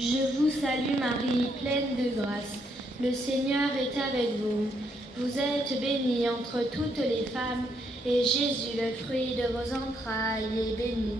Je vous salue Marie, pleine de grâce. Le Seigneur est avec vous. Vous êtes bénie entre toutes les femmes, et Jésus, le fruit de vos entrailles, est béni.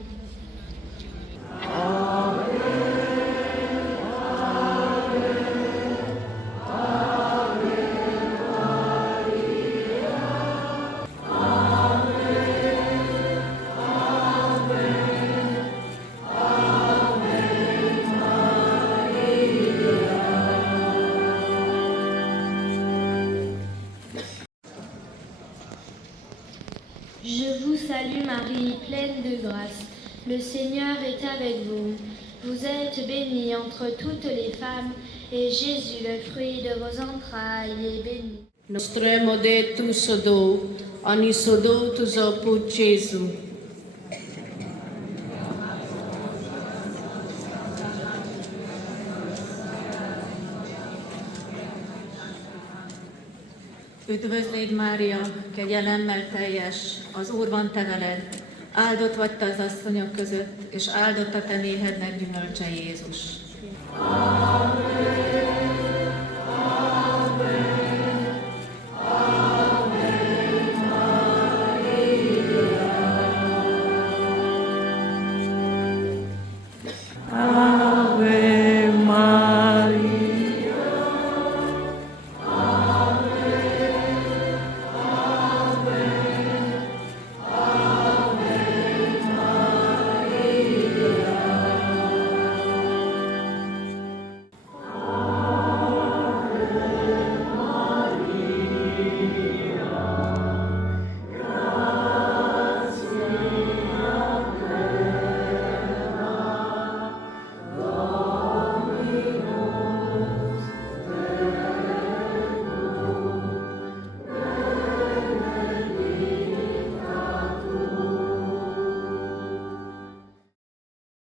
Je vous salue Marie, pleine de grâce. Le Seigneur est avec vous. Vous êtes bénie entre toutes les femmes, et Jésus, le fruit de vos entrailles, est béni. Nostremo de tu sodo, ani sodo tu zopu Jésus. Üdvözlégy Mária, kegyelemmel teljes, az Úr van te veled, áldott vagy te az asszonyok között, és áldott a te méhednek gyümölcse Jézus. Amen.